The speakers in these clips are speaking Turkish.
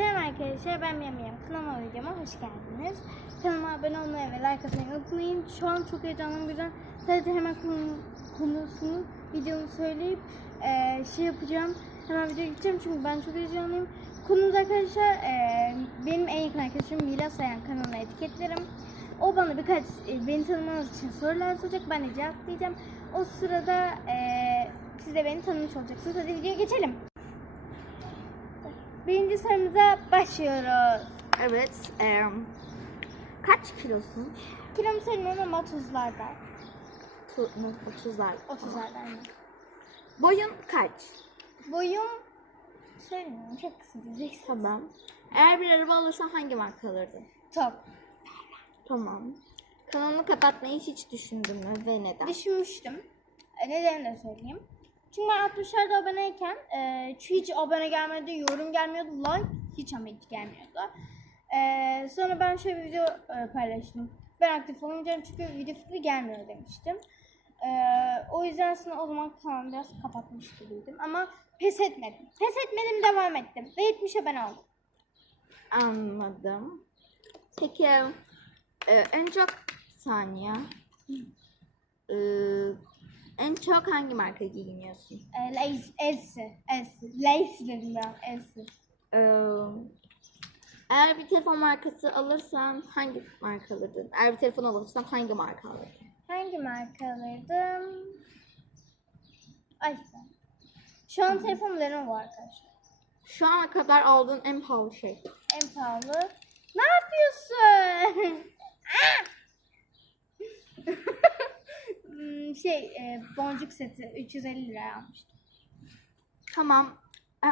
Selam arkadaşlar ben Miyam Miyam. Kanalıma videoma hoş geldiniz. Kanalıma abone olmayı ve like atmayı unutmayın. Şu an çok heyecanlıyım. Yüzden sadece hemen konu, konusunu, videomu söyleyip eee, şey yapacağım. Hemen videoya gideceğim çünkü ben çok heyecanlıyım. Konumuz arkadaşlar eee, benim en yakın arkadaşım Mila Sayan kanalına etiketlerim. O bana birkaç e, beni tanımanız için sorular soracak. Ben de cevaplayacağım. O sırada eee siz de beni tanımış olacaksınız. Hadi videoya geçelim. Birinci sorumuza başlıyoruz. Evet. em, kaç kilosun? Kilomu söylemiyorum ama 30'larda. Tu- ne, 30'lar. 30'larda aynen. Boyun kaç? Boyum söylemiyorum çok kısa diyeceksin. Tamam. Eğer bir araba alırsan hangi marka alırdın? Top. Tamam. Kanalını kapatmayı hiç düşündün mü ve neden? Düşünmüştüm. E, nedenini de söyleyeyim. Çünkü ben 60'larda aboneyken e, hiç abone gelmedi, yorum gelmiyordu, like hiç ama hiç gelmiyordu. E, sonra ben şöyle bir video e, paylaştım. Ben aktif olunca çünkü video fikri gelmiyor demiştim. E, o yüzden aslında o zaman kanalı biraz kapatmış gibiydim. Ama pes etmedim. Pes etmedim, devam ettim. Ve 70'e ben aldım. Anladım. Peki e, en çok saniye. E, en çok hangi marka giyiniyorsun? E, Lace, Elsi, Elsi. Lace dedim ben, Elsi. E, eğer bir telefon markası alırsan hangi marka alırdın? Eğer bir telefon alırsan hangi marka alırdın? Hangi marka alırdım? iPhone. Şu an telefon Lenovo arkadaşlar. Şu ana kadar aldığın en pahalı şey. En pahalı. Ne yapıyorsun? Şey e, boncuk seti 350 liraya almıştım. Tamam. E,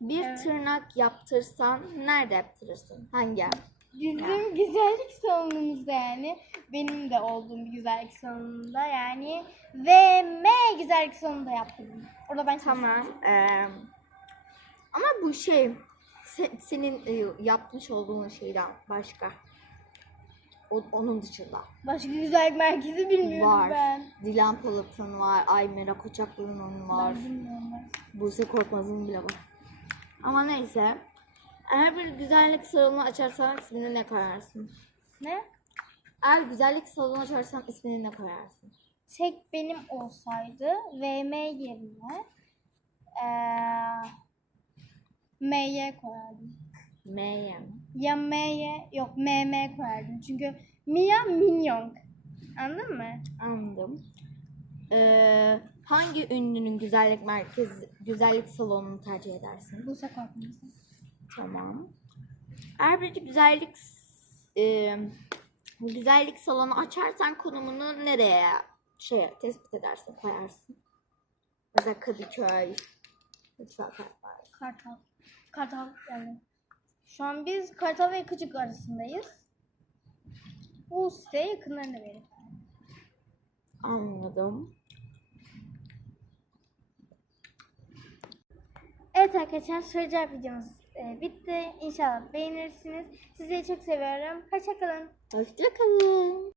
Bir Evet. tırnak yaptırsan nerede yaptırırsın? Hangi yer? Bizim güzellik salonumuzda yani. Benim de olduğum bir güzellik salonunda yani. VM güzellik salonunda yaptırdım. Orada ben Tamam. e, ama bu şey se- senin e, yapmış olduğun şeyden başka. O- onun dışında. Başka güzellik merkezi bilmiyorum var. ben. Dilan Polat'ın var. Aymera Koçaklı'nın var. Ben bilmiyorum ben. Buse Korkmaz'ın bile var. Ama neyse. Eğer bir güzellik salonu açarsan ismini ne koyarsın? Ne? Eğer güzellik salonu açarsan ismini ne koyarsın? tek benim olsaydı VM yerine eee MY koyardım. Meryem. Ya MY yok MM koyardım. Çünkü Mia Minyon. Anladın mı? Anladım. Ee, hangi ünlünün güzellik merkezi, güzellik salonunu tercih edersin? Buse Korkmaz. Tamam. Eğer bir güzellik e, güzellik salonu açarsan konumunu nereye şey tespit edersin, koyarsın? Mesela Kadıköy, lütfen Kartal. Kartal. Kartal yani. Şu an biz Kartal ve Kıcık arasındayız. Bu siteye yakınlarını verin. Anladım. Evet arkadaşlar soru cevap videomuz e, bitti. İnşallah beğenirsiniz. Sizleri çok seviyorum. Hoşçakalın. Hoşçakalın.